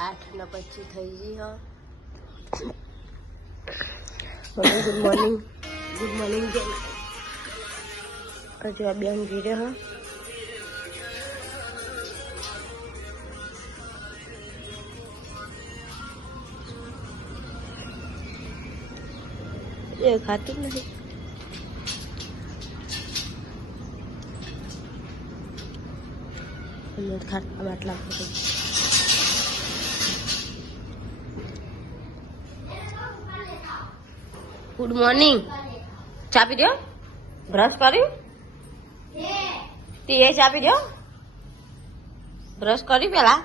આઠ ને પચીસ થઈ ગઈ હ મમ્મી ગુડ મોર્નિંગ ગુડ મોર્નિંગ કે હજુ આ બેન ગીરે હ એ ખાતું જ નથી અને ખાતા બાટલા ગુડ મોર્નિંગ ચા પી દો બ્રશ કર્યું તે ચા પી દો બ્રશ કરી પેલા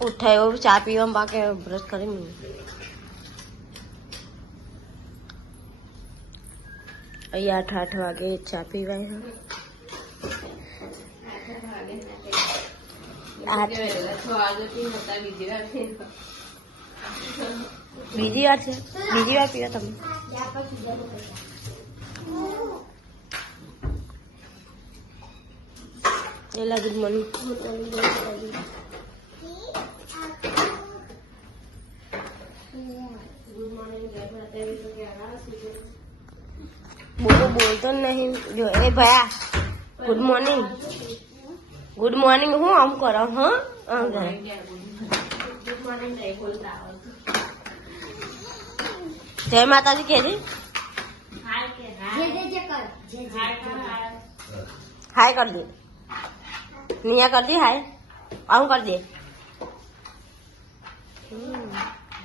ઉઠાયો ચા પીવા બાકે બ્રશ કરી અહીંયા આઠ આઠ વાગે ચા પીવાય છે. આઠ બીજી વાર છે. બીજી વાર પીવા તમે એલા ગુડ મોર્નિંગ બોલો, બોલતો નહીં. જો, એ ભયા ગુડ મોર્નિંગ ગુડ મોર્નિંગ હું આમ કરો, હા? આમ કરો જય માતાજી કે હાય કર દે. નિયા કર દે, હાય. આવું કર દે.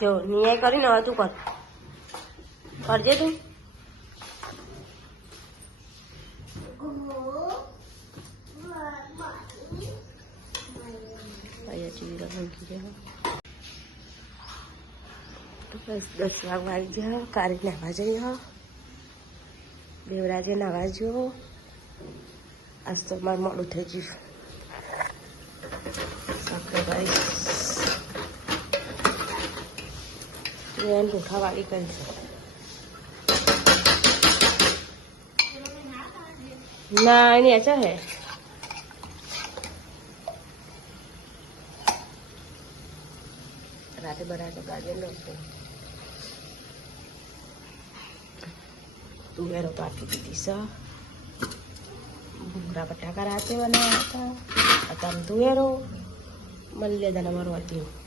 જો, નિયા કરીને હવે તું કર. કરજે તું. અહીંયા ટીવી રમવા ગયા બસ, દસ વાગ વાગી ગયા. કાલે નાવા જઈએ દેવરાજે નાવા જો આજ તો મારે મોડું થઈ ગયું ગોઠાવાળી કરી છે ના, એની અચર હે. રાતે બરાબર ગાજર નો તુવેરો પાકી દીધી છે. ભૂંગરા બટાકા રાતે બનાવ્યા હતા. અત્યારે તુવેરો મલ્યદાના મારું હતી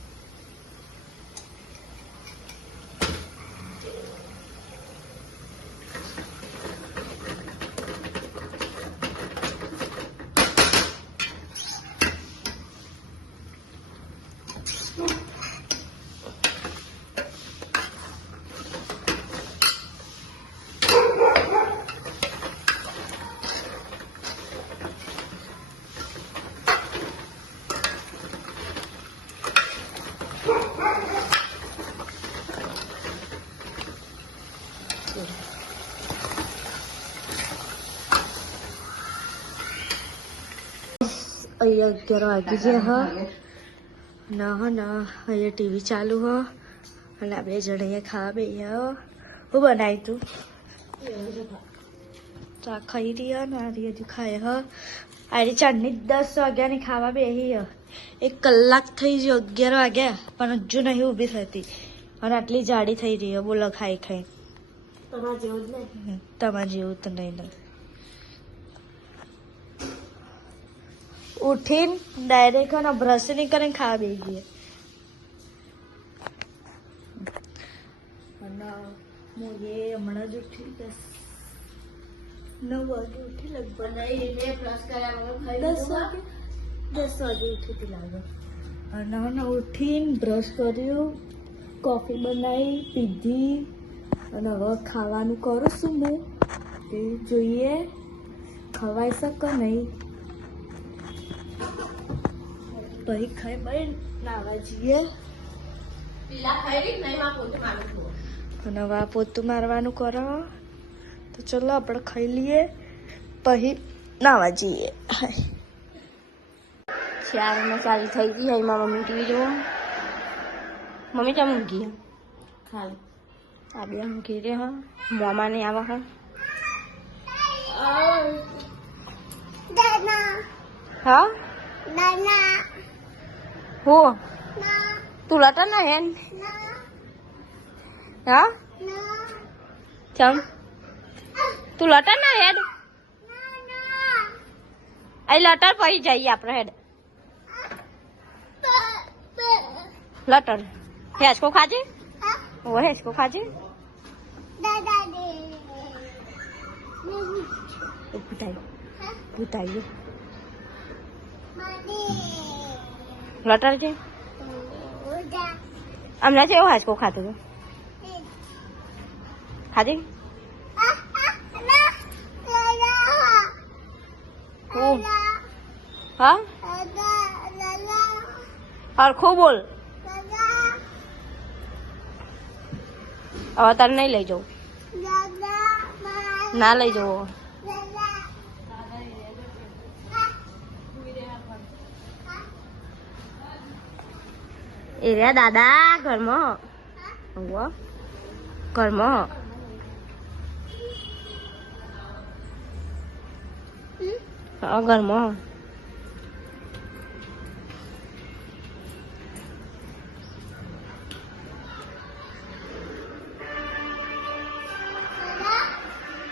અહીંયા અગિયાર વાગી ગયા હ? ના હ ના અહીંયા ટીવી ચાલુ હ? અને આપણે જણ અહીંયા ખાવા બે હું. બનાવી તું? ચા ખાઈ રહી હ ને આરી હજુ ખાય હ? આરી ચાંદની દસ વાગ્યાની ખાવા બેહી એક કલાક થઈ ગયો અગિયાર વાગ્યા પણ હજુ નહીં ઊભી થતી. અને આટલી જાડી થઈ રહી હ બોલો ખાઈ ખાઈ. તમારા જેવું જ નહીં? તમારા જેવું તો નહીં ઉઠીને ડાયરેક્ટ ને બ્રશ નહીં કરીને ખાવા બે ગઈએ હું એ હમણાં જ ઉઠી દસ નવ વાગે ઉઠી લગભગ દસ વાગે દસ વાગે ઉઠી હતી લાગે. અને ઉઠીને બ્રશ કર્યું કોફી બનાવી પીધી અને હવે ખાવાનું કરું છું હું. એ જોઈએ ખવાઈ શકો નહીં. પછી ખાઈ ભાઈ નાવા જઈએ. પીલા ખાઈ રહી નહીં માં પોતે મારું અને હવે આ પોતું મારવાનું કરો. તો ચલો આપણે ખાઈ લઈએ પછી નાવા જઈએ. ચારમાં ચાલી થઈ ગઈ હવે મારા મમ્મી ટીવી જોવા. મમ્મી ચમ ઊંઘી ખાલી. આ બે ઊંઘી રે હા. મોમાં નહીં આવે હા. હા? હું તું લટર ના હેન હા ચમ તું લટર ના હેડ અહીં લટર પડી જઈએ આપણે હેડ લટર હેસકો ખાજે ઓ હેસકો ખાજે ભૂતાઈ ભૂતાઈ લટર છે? હમણાં છે એવો હાચકો ખાતો હતો ખાધી? હું? હા? હરખું બોલ. હવે નહીં લઈ જવું. ના લઈ જવું. એ રહ્યા દાદા ઘરમાં ઉવ્વ. ઘરમાં હા. ઘરમાં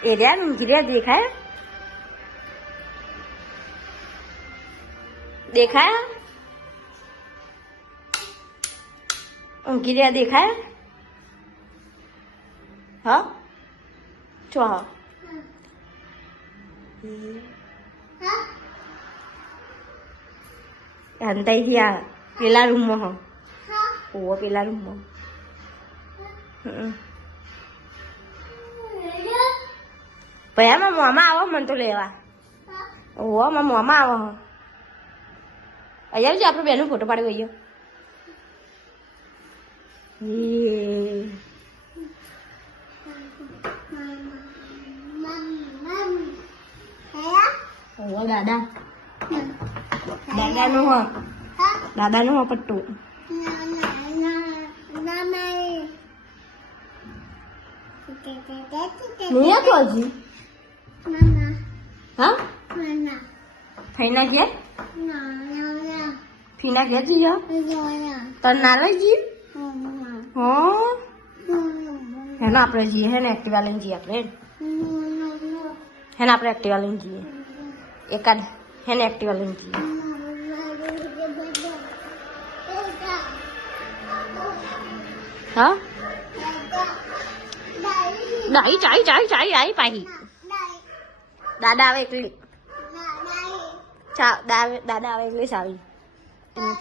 એ રહ્યા ઊંઘી રહ્યા દેખાય? હા? ચો હા હંતાઈથી આ પેલા રૂમમાં હો. પેલા રૂમમાં. ભાઈ આમાં મોમાં આવો મને તો લેવા. ઓવો માં મોમાં આવો હો. અહીંયા આવજે, આપણે બેનો ફોટો પાડ્યો અહીંયા ઓવો દાદા. દાદા નું હો. દાદા નું પટ્ટું. નહીં હતો હજી. હા? ફઈના ઘેર? ફીના ઘેર જઈએ તને ના લઈ જઈએ હો? હેને આપણે જઈએ હે ને એક્ટિવા લઈને જઈએ આપણે? હે ને આપણે એક્ટિવા લઈને જઈએ એકાદ હે ને એક્ટિવા લઈને જઈએ હા? ડાઈ ચાઈ ચાઈ ચાઈ, આઈ પાહી. દાદા આવે એકલી. દાદા આવે એકલી ચાવી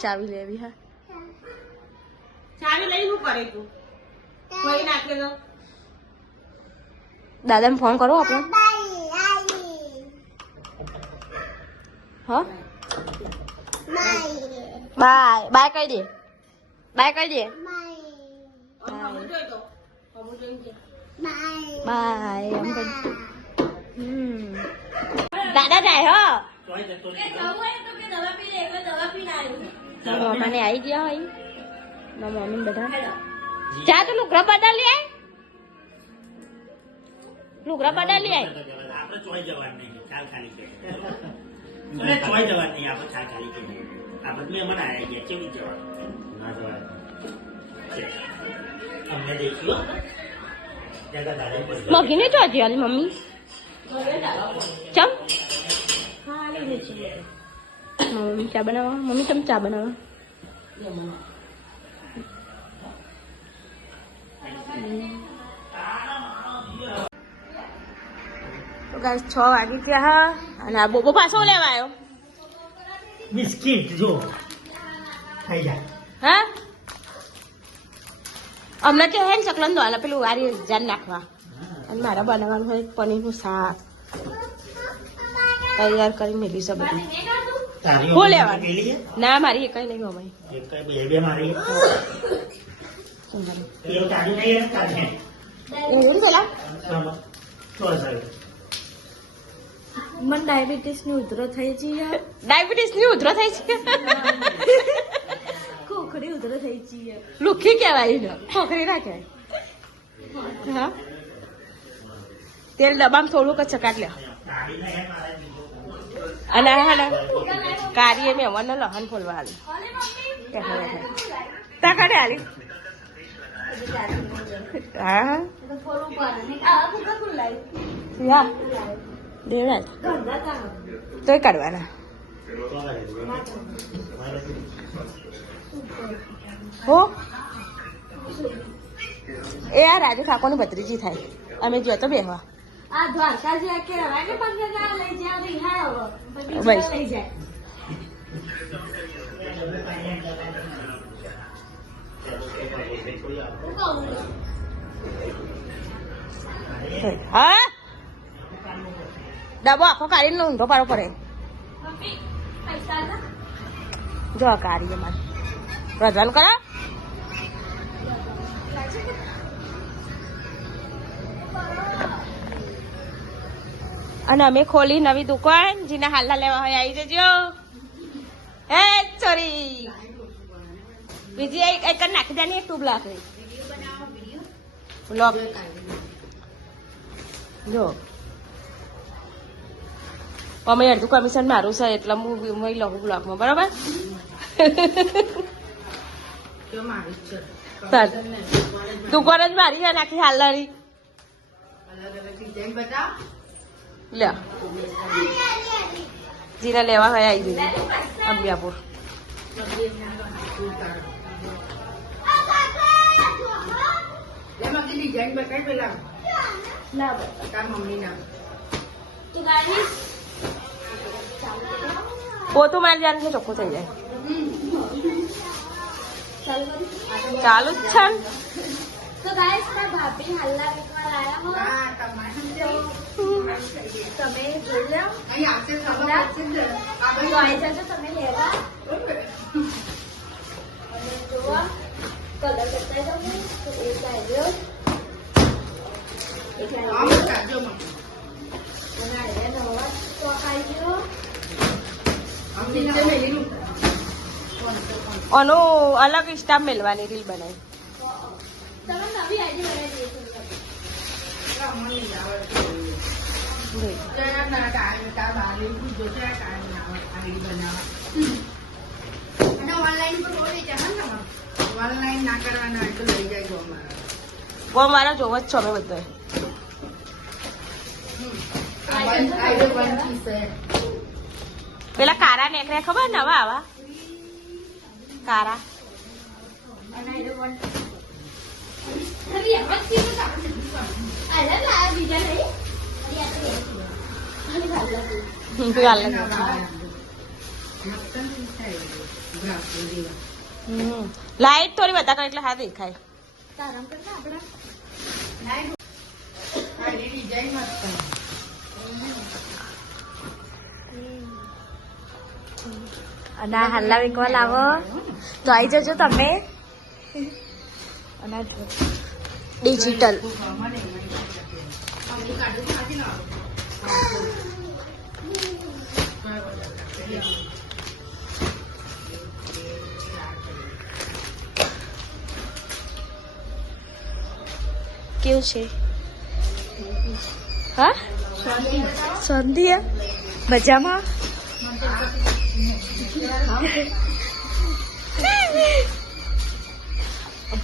ચાવી લેવી, હા. ચાવી લઈ શું કરે તું? કોઈ નાખે તો. દાદાને ફોન કરો આપણે. હા? બાય. બાય કહી દે. બાય કહી દે. બાય. દાદા જાય હો. મામા ને આવી ગયા હોય. મારા મમ્મી બધા. જા તો લુગડા બદલ લે લુગડા બદલ લે આપણે ચોઈ જવાનું નહીં ચાલ ખાલી કે આપણે ચોઈ જવાનું નહીં આપણે ચાલ ખાલી કે આપણે મેં મને આવ્યા ગયા કેવી જવાનું? ના જવાનું અમને દેખ્યો જગા દાડે પર મગી ને તો હજી હાલી મમ્મી. ચમ. મમ્મી ચા બનાવવા મમ્મી ચમ ચા બનાવવા ગાઈસ છ વાગી ગયા હા. અને આ બોબો પાછો લેવા આવ્યો? બિસ્કિટ જો. ખાઈ જા. હા? અમને કે હેન ચકલન દોલા પેલું વારી જાન નાખવા. અને મારા બનાવવાનું હોય પનીરનું શાક. તૈયાર કરી મેલી છે બધું. હું લેવાનું? ના મારી કઈ નહીં અમારી એવું પેલા. મને ડાયાબિટીસની ઉધરો થઈ છે ડાયાબિટીસની ઉધરો થઈ છે? ખોખરી ઉધરો થઈ છે લુખી કહેવાય એને. ખોખરી ના કહેવાય. હા. તેલ ડબ્બામાં થોડુંક ચકાટ લે. અને હા ને કાર્ય મેં લહન ફોલવા હાલ તા કાઢે હાલી હા હા. દેવરાજ તોય કાઢવાના હો એ આ રાજુ કાકોની ભત્રીજી થાય અમે જો તો બેહવા હું ડબ્બો આખો કાઢીને ઊંધો પડે ના જો કાઢીએ મારે રજવાનું કરો અને અમે ખોલી નવી દુકાન જેને હાલના લેવા હોય આવી જજો હે ચોરી બીજી એક નાખી દેની એક ટ્યુબ લાખ જો અમે અડધું કમિશન મારું છે એટલે હું લઉં બ્લોકમાં બરાબર. દુકાન જ મારી છે નાખી હાલનારી લે. જીને લેવા હોય આવી જઈએ અંબિયાપુર. ના તો ગાડી પોતું મારી જાણ છે ચોખ્ખું થઈ જાય. ચાલુ જ છે. તો ગાઈસ ના ભાભી હાલના એકવાર આયા હો. તમે જોઈ લો. તો આવી જજો તમે લેવા. અને જોવા કલર દઉં ને તો એક આવ્યો એક આવ્યો અને આવ્યા નવા સ્ટોક આવી ગયો આનું અલગ સ્ટાફ મેળવાની રીલ બનાવી. મારા જોવો જ છો અમે બધા પેલા કારા નેકર્યા ખબર? નવા આવા. કારા. લાઈટ થોડી બધા કરે એટલે હા દેખાય. તારા કરતા આપણા અને આ હાલ્લા વેકવા લાવો તો આવી જજો તમે અને ડિજિટલ કેવું છે હા સંધ્યા મજામાં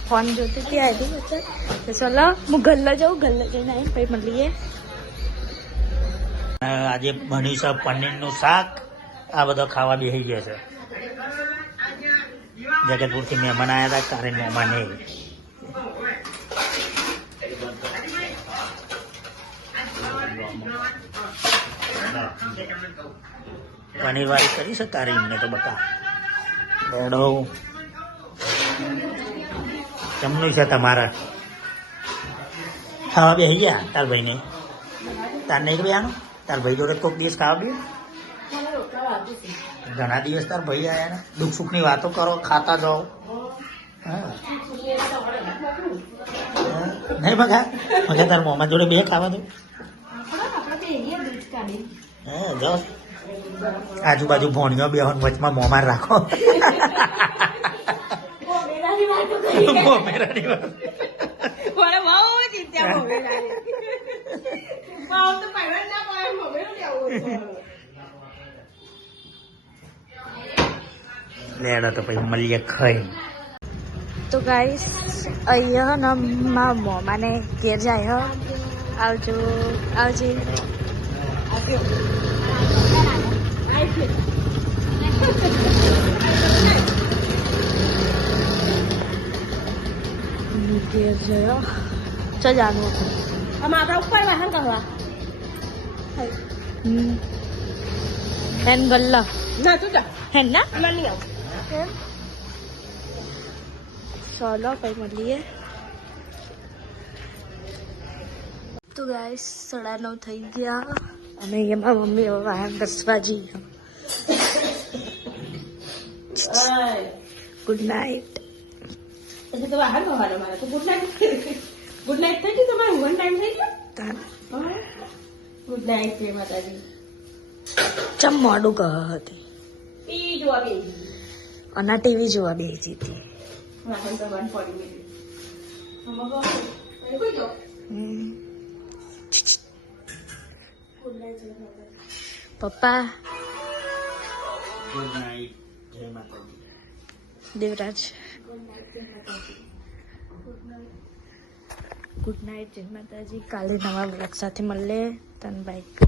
ફોન જોતી હતી આવી બચ્ચા તો ચલો, હું ગલ્લો જાઉં, ગલ્લો જઈને આવી પછી મળીએ. આજે મનીષા પનીરનું શાક. આ બધો ખાવા બેસી ગયા છે. જગતપુરથી મહેમાન આવ્યા હતા, તારે મહેમાન એ પનીર વાળી કરી છે તારી એમને તો બકા. બેડો. કેમનું છે તમારા. ખાવા બેસી ગયા તાર ભાઈને તાર નહીં બેવાનું તાર ભાઈ જોડે કોઈક દિવસ ખાવા બે ઘણા દિવસ તાર ભાઈ આયા ને. દુઃખ સુખની વાતો કરો ખાતા જાઓ? નહીં મગા મગા તાર મોમાં જોડે બે ખાવા દો. હા જાઓ. આજુબાજુ ભોણીઓ બે વચમાં મોમાર રાખો. મોમેરાની વાત. મને બહુ ચિંતા મોમેરાની. બહુ તો પહેલા જ ના પડે, મોમેરું લેવું છે. લેડો તો પછી મળીએ ખાઈ. તો ગાઈસ અહીંયા ને મા મોમાને ઘેર જાય હ. આવજો આવજે. ઘેર જયો ચો જાણવું આમાં આપણા ઉપર વાહન હમ હેન ગલ્લા ના તું જા હેન મળીએ તો ગાઈસ, સાડા નવ થઈ ગયા. અને એમાં મમ્મી વાહન દસવા જઈએ. ગુડ નાઇટ એટલે તો કહવાનો મારે તો ગુડ નાઇટ ગુડ નાઇટ થઈ ગયું તમારે? વન ટાઈમ થઈ ગયો? ગુડ નાઇટ જય માતાજી. ચમ મોડું કહ હતી? ટીવી જોવા બે અને ટીવી જોવા બે હતી. વાહન કરવાનું પડી ગયું પપ્પા? Good night Devraj. Good night જય માતાજી. કાલે નવા બ્લોગ સાથે મળીએ. તન બાઈક